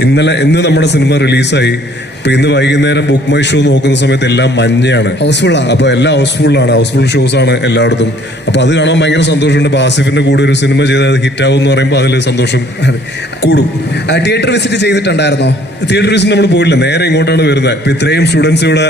ഇന്നലെ ഇന്ന് നമ്മുടെ സിനിമ റിലീസായി. ഇപ്പൊ ഇന്ന് വൈകുന്നേരം ബുക്ക് മൈ ഷോ നോക്കുന്ന സമയത്ത് എല്ലാം മഞ്ഞയാണ്. ഹൗസ്ഫുൾ ആണ് അപ്പൊ എല്ലാം ഹൗസ്ഫുൾ ആണ്. ഹൗസ്ഫുൾ ഷോസ് ആണ് എല്ലായിടത്തും. അപ്പൊ അത് കാണാൻ ഭയങ്കര സന്തോഷമുണ്ട്. ഇപ്പൊ ആസിഫിന്റെ കൂടെ ഒരു സിനിമ ചെയ്താൽ അത് ഹിറ്റ് ആവും എന്ന് പറയുമ്പോൾ അതിൽ സന്തോഷം കൂടും. തിയേറ്റർ വിസിറ്റ് ചെയ്തിട്ടുണ്ടായിരുന്നോ? തിയേറ്റർ വിസിറ്റ് നമ്മൾ പോയില്ല. നേരെ ഇങ്ങോട്ടാണ് വരുന്നത്. ഇപ്പൊ ഇത്രയും സ്റ്റുഡൻസ് ഇവിടെ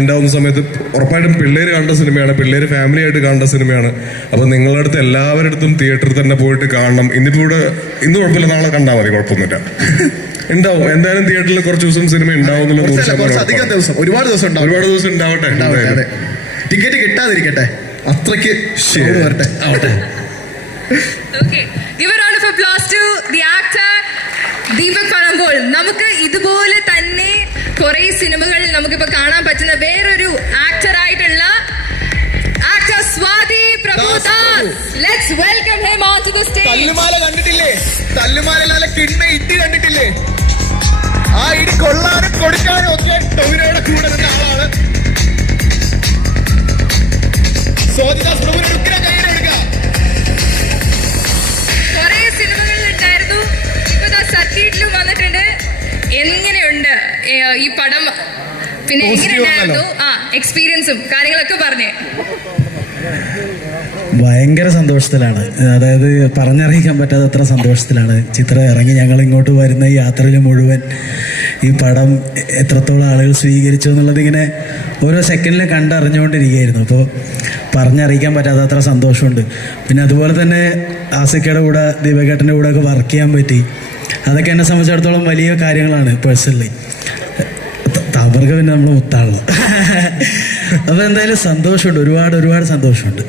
ഉണ്ടാവുന്ന സമയത്ത് ഉറപ്പായിട്ടും പിള്ളേര് കണ്ട സിനിമയാണ്. പിള്ളേര് ഫാമിലി ആയിട്ട് കാണേണ്ട സിനിമയാണ്. അപ്പൊ നിങ്ങളുടെ അടുത്ത് എല്ലാവരുടെ അടുത്തും തിയേറ്ററിൽ തന്നെ പോയിട്ട് കാണണം. ഇന്നിപ്പോ ഇവിടെ ഇന്ന് കുഴപ്പമില്ല. നാളെ കണ്ടാൽ മതി. കുഴപ്പമൊന്നുമില്ല. ഉണ്ടാവും. എന്തായാലും തിയേറ്ററിൽ കുറച്ച് ദിവസം സിനിമ ഉണ്ടാവും അധികം ദിവസം. ഒരുപാട് ദിവസം ഉണ്ടാവും. ഒരുപാട് ദിവസം ഉണ്ടാവട്ടെ. ടിക്കറ്റ് കിട്ടാതിരിക്കട്ടെ. അത്രയ്ക്ക്. വരട്ടെ. Okay. Give a round of applause to the actor Deepak Parambol നമുക്ക് ഇതുപോലെ തന്നെ കുറെ സിനിമകൾ നമുക്കിപ്പോ കാണാൻ പറ്റുന്ന വേറൊരു ആക്ടർ ആയിട്ടുള്ള actor Swathi Prabhudas. Let's welcome him on to the stage Thallumaala കണ്ടിട്ടില്ലേ? തല്ലുമാല കിണ്ണ ഇട്ടി കണ്ടിട്ടില്ലേ? ആ ഇടി കൊള്ളാനും കൊടുക്കാനും ഒക്കെ ടൊവിനോയുടെ കൂടെ നിന്ന ആളാണ്. സോദിദാസ് പ്രഭുവിന് ഉഗ്ര കൈയ്യടി കൊടുക്കാം കുറെ സിനിമകൾ ഉണ്ടായിരുന്നു. ഇപ്പൊ സർക്കിട്ടിലും വന്നിട്ടുണ്ട്. എങ്ങനെയുണ്ട് ഈ പടം? പിന്നെ എങ്ങനെയുണ്ടായിരുന്നു? ആ എക്സ്പീരിയൻസും കാര്യങ്ങളൊക്കെ പറഞ്ഞേ. ഭയങ്കര സന്തോഷത്തിലാണ്. അതായത് പറഞ്ഞറിയിക്കാൻ പറ്റാത്തത്ര സന്തോഷത്തിലാണ്. ചിത്രം ഇറങ്ങി ഞങ്ങൾ ഇങ്ങോട്ട് വരുന്ന ഈ യാത്രയിൽ മുഴുവൻ ഈ പടം എത്രത്തോളം ആളുകൾ സ്വീകരിച്ചു എന്നുള്ളത് ഇങ്ങനെ ഓരോ സെക്കൻഡിലും കണ്ടറിഞ്ഞുകൊണ്ടിരിക്കുകയായിരുന്നു. അപ്പോൾ പറഞ്ഞറിയിക്കാൻ പറ്റാത്തത്ര സന്തോഷമുണ്ട്. പിന്നെ അതുപോലെ തന്നെ ആസിക്കയുടെ കൂടെ ദീപകേട്ടന്റെ കൂടെ ഒക്കെ വർക്ക് ചെയ്യാൻ പറ്റി. അതൊക്കെ എന്നെ സംബന്ധിച്ചിടത്തോളം വലിയ കാര്യങ്ങളാണ് പേഴ്സണലി താമർക്ക് പിന്നെ നമ്മൾ മുത്താണല്ലോ അപ്പോൾ എന്തായാലും സന്തോഷമുണ്ട്. ഒരുപാട് ഒരുപാട് സന്തോഷമുണ്ട്.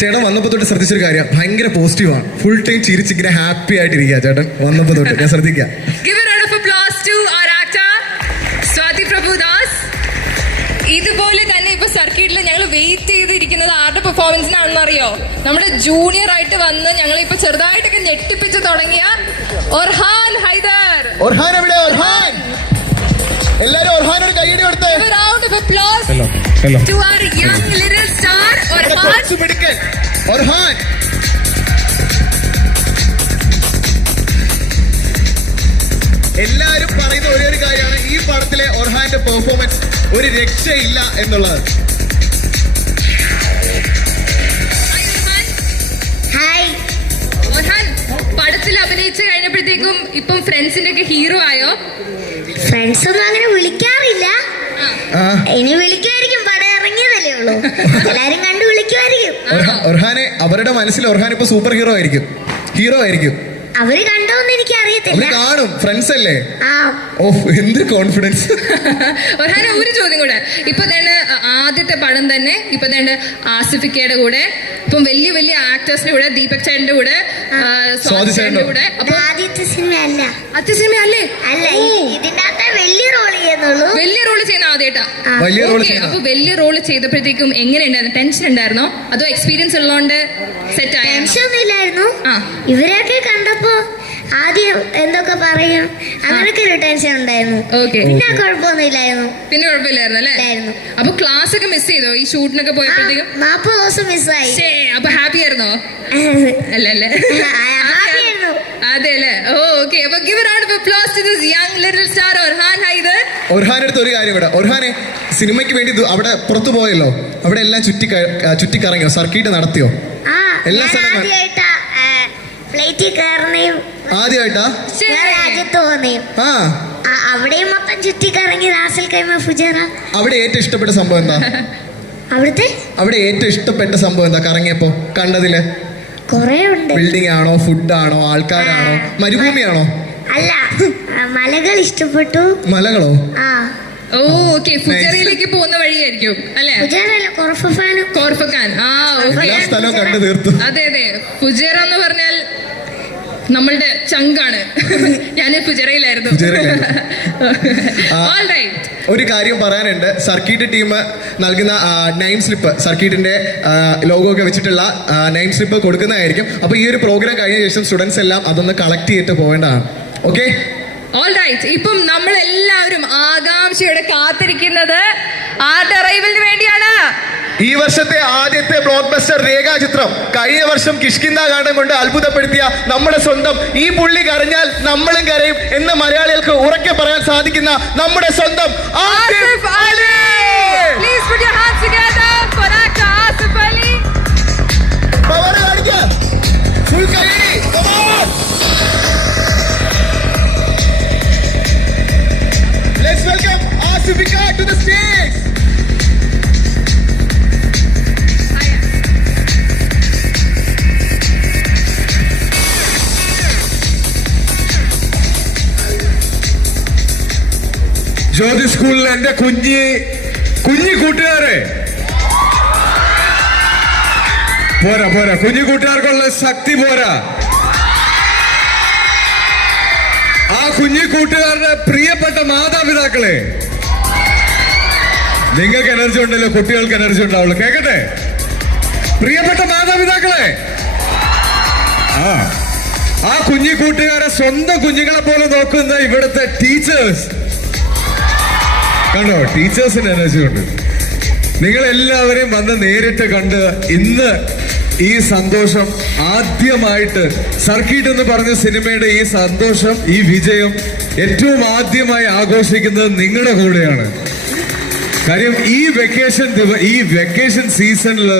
ചേട്ടൻ വന്നപ്പോ തൊട്ട് ശ്രദ്ധിച്ചൊരു കാര്യം. ഭയങ്കര പോസിറ്റീവാണ് ഫുൾ ടൈം ചിരിച്ചിങ്ങനെ ഹാപ്പി ആയിട്ടിരിക്കുക ചേട്ടൻ വന്നപ്പോ തൊട്ട്. ഞാൻ ശ്രദ്ധിക്കാം. Give a round of applause to our actor, Swathi Prabhudas ഇതുപോലെ തന്നെ ഇപ്പൊ സർക്കിട്ടിൽ ഞങ്ങൾ വെയിറ്റ് ചെയ്തിരിക്കുന്നത് ആരുടെ പെർഫോമൻസിനാണെന്ന് അറിയോ? നമ്മുടെ ജൂനിയർ ആയിട്ട് വന്ന് ഞങ്ങൾ ഇപ്പൊ ചെറുതായിട്ടൊക്കെ ഞെട്ടിപ്പിച്ച് തുടങ്ങിയ ഒർഹാൻ ഹൈദർ. ഒർഹാൻ എവിടെ? ഒർഹാൻ! എല്ലാരും ഒർഹാൻ ഒരു കൈയടി കൊടുത്തേ. Applause ഹലോ ഹലോ to കൊച്ചു ഒർഹാൻ എല്ലാരും പറയുന്ന ഒരേ ഒരു കാര്യമാണ് ഈ പടത്തിലെ ഒർഹാന്റെ പെർഫോമൻസ് ഒരു രക്ഷയില്ല എന്നുള്ളത്. പടത്തിൽ അഭിനയിച്ച് കഴിഞ്ഞപ്പോഴത്തേക്കും ഇപ്പം ഫ്രണ്ട്സിന്റെ ഒക്കെ ഹീറോ ആയോ? ഫ്രണ്ട്സ് ഒന്നും അങ്ങനെ വിളിക്കാറില്ല. ആ, ഇനി വിളിക്കുമായിരിക്കും. പടം ഇറങ്ങിയതല്ലേ ഉള്ളൂ. എല്ലാരും കണ്ടു ഒർഹാനെ അവരുടെ മനസ്സിൽ ഒർഹാൻ ഇപ്പൊ സൂപ്പർ ഹീറോ ആയിരിക്കും. ഹീറോ ആയിരിക്കും. അവർ കണ്ടോന്ന് എനിക്ക് അറിയത്തില്ല. കാണും ഫ്രണ്ട്സ് അല്ലേ? ഓ എന്ത് കോൺഫിഡൻസ് ഒരു ഒരു ചോദ്യം കൂടെ. ഇപ്പൊ തന്നെ ആദ്യത്തെ പടം തന്നെ ഇപ്പൊ തന്നെ ആസിഫിക്കയുടെ കൂടെ ഇപ്പം വലിയ വലിയ ആക്ടേഴ്സിന്റെ കൂടെ ദീപക് ചേട്ടന്റെ കൂടെ സ്വാതി ചേട്ടന്റെ കൂടെ. അപ്പൊ ആദ്യത്തെ സിനിമ അല്ല അത്യ സിനിമ അല്ലേ അല്ല ഇതിന്റെ അകത്തെ വലിയ റോൾ ചെയ്യുന്നുള്ളൂ വലിയ വലിയ റോൾ അപ്പൊ വലിയ റോൾ ചെയ്തപ്പോഴത്തേക്കും എങ്ങനെയുണ്ടായിരുന്നു? ടെൻഷൻ ഉണ്ടായിരുന്നോ? അതോ എക്സ്പീരിയൻസ് ഉള്ളതുകൊണ്ട് സെറ്റ് ആയിരുന്നു ടെൻഷൻ. ഇവരെയൊക്കെ കണ്ടപ്പോ ആദ്യം എന്തൊക്കെ പറയും? അങ്ങനൊക്കെ ഒരു ടെൻഷൻ ഉണ്ടായിരുന്നു. പിന്നെ കുഴപ്പമൊന്നുമില്ലായിരുന്നു. പിന്നെ കുഴപ്പമില്ലായിരുന്നു അല്ലേ. അപ്പൊ ക്ലാസ് ഒക്കെ മിസ് ചെയ്തോ? ഈ ഷൂട്ടിനൊക്കെ പോയപ്പോഴത്തേക്കും? നാപ്പത് ദിവസം മിസ്സായി അപ്പൊ ഹാപ്പി ആയിരുന്നോ? അല്ല അതെ അല്ലേ? ഓ ഓക്കെ അപ്പൊ give round of applause to this young little star or Haidar ഒർഹാന്റെ അടുത്ത് ഒരു കാര്യം ഇവിടെ. ഒർഹാനെ സിനിമയ്ക്ക് വേണ്ടി അവിടെ പുറത്തു പോയല്ലോ. അവിടെ എല്ലാം ചുറ്റി ചുറ്റിക്കറങ്ങിയോ സർക്കിട്ട് നടത്തിയോ? എല്ലാ സ്ഥലങ്ങളും- ആദ്യമായിട്ടാ രാജ്യത്ത് പോകുന്നയും ആ. അവിടെയും മൊത്തം ചുറ്റിക്കറങ്ങി റാസൽ കൈമ ഫുജറ അവിടെ ഏറ്റവും ഇഷ്ടപ്പെട്ട സംഭവം എന്താ? അവിടുത്തെ? അവിടെ ഏറ്റവും ഇഷ്ടപ്പെട്ട സംഭവം എന്താ കറങ്ങിയപ്പോ? കണ്ടതിൽ? കൊറേ ഉണ്ട്. ബിൽഡിംഗ് ആണോ ഫുഡാണോ ആൾക്കാരാണോ? മരുഭൂമിയാണോ? അല്ല മലകൾ ഇഷ്ടപ്പെട്ടു. മലകളോ? ആ. ഓ ഓക്കെ ഫുജറയിലേക്ക് പോകുന്ന വഴിയായിരിക്കും അല്ലേ? ആ അതെ അതെ. ഫുജറ എന്ന് പറഞ്ഞാൽ നമ്മളുടെ ചങ്കാണ്. ഞാൻ ഫുജറയിലായിരുന്നു. ഒരു കാര്യം പറയാനുണ്ട്. സർക്കിട്ട് ടീം നൽകുന്ന നെയിം സ്ലിപ്പ് സർക്കിട്ടിന്റെ ലോഗോ ഒക്കെ വെച്ചിട്ടുള്ള നെയിം സ്ലിപ്പ് കൊടുക്കുന്നതായിരിക്കും. അപ്പൊ ഈ ഒരു പ്രോഗ്രാം കഴിഞ്ഞ ശേഷം സ്റ്റുഡൻസ് എല്ലാം അതൊന്ന് കളക്ട് ചെയ്തിട്ട് പോകേണ്ടതാണ് ഓക്കെ. ഇപ്പം നമ്മൾ എല്ലാവരും ആകാംക്ഷയോടെ കാത്തിരിക്കുന്നത് ആർട്ട് അറൈവലിന് വേണ്ടിയാണ്. ഈ വർഷത്തെ ആദ്യത്തെ ബ്ലോക്ക് ബസ്റ്റർ രേഖാചിത്രം കഴിഞ്ഞ വർഷം കിഷ്കിന്ദ കാണ്ഡം കൊണ്ട് അത്ഭുതപ്പെടുത്തിയ നമ്മുടെ സ്വന്തം ഈ പുള്ളി കരഞ്ഞാൽ നമ്മളും കരയും എന്ന് മലയാളികൾക്ക് ഉറക്കെ പറയാൻ സാധിക്കുന്ന നമ്മുടെ സ്വന്തം Asif Ali! Please your hands Jyothi സ്കൂളിൽ എന്റെ കുഞ്ഞി കുഞ്ഞി കൂട്ടുകാരെ. പോരാ പോരാ. കുഞ്ഞു കൂട്ടുകാർക്കുള്ള ശക്തി പോരാ. ആ കുഞ്ഞു കൂട്ടുകാരുടെ പ്രിയപ്പെട്ട മാതാപിതാക്കളെ നിങ്ങൾക്ക് എനർജി ഉണ്ടല്ലോ കുട്ടികൾക്ക് എനർജി ഉണ്ടാവുള്ളൂ. കേക്കട്ടെ? പ്രിയപ്പെട്ട മാതാപിതാക്കളെ ആ ആ കുഞ്ഞു കൂട്ടുകാരെ സ്വന്തം കുഞ്ഞുങ്ങളെ പോലെ നോക്കുന്ന ഇവിടുത്തെ ടീച്ചേഴ്സ് കണ്ടോ ടീച്ചേഴ്സിന് എനർജി ഉണ്ട്. നിങ്ങൾ എല്ലാവരെയും വന്ന് നേരിട്ട് കണ്ട് ഇന്ന് ഈ സന്തോഷം ആദ്യമായിട്ട് സർക്കിട്ട് എന്ന് പറഞ്ഞ സിനിമയുടെ ഈ സന്തോഷം ഈ വിജയം ഏറ്റവും ആദ്യമായി ആഘോഷിക്കുന്നത് നിങ്ങളുടെ കൂടെയാണ്. കാര്യം ഈ വെക്കേഷൻ ഈ വെക്കേഷൻ സീസണിൽ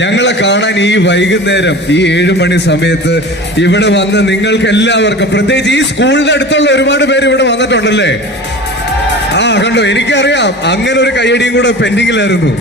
ഞങ്ങളെ കാണാൻ ഈ വൈകുന്നേരം ഈ ഏഴ് മണി സമയത്ത് ഇവിടെ വന്ന് നിങ്ങൾക്ക് എല്ലാവർക്കും പ്രത്യേകിച്ച് ഈ സ്കൂളിന്റെ അടുത്തുള്ള ഒരുപാട് പേര് ഇവിടെ വന്നിട്ടുണ്ടല്ലേ? ആ കണ്ടോ എനിക്കറിയാം. അങ്ങനെ ഒരു കയ്യടിയും കൂടെ പെൻഡിങ്ങിലായിരുന്നു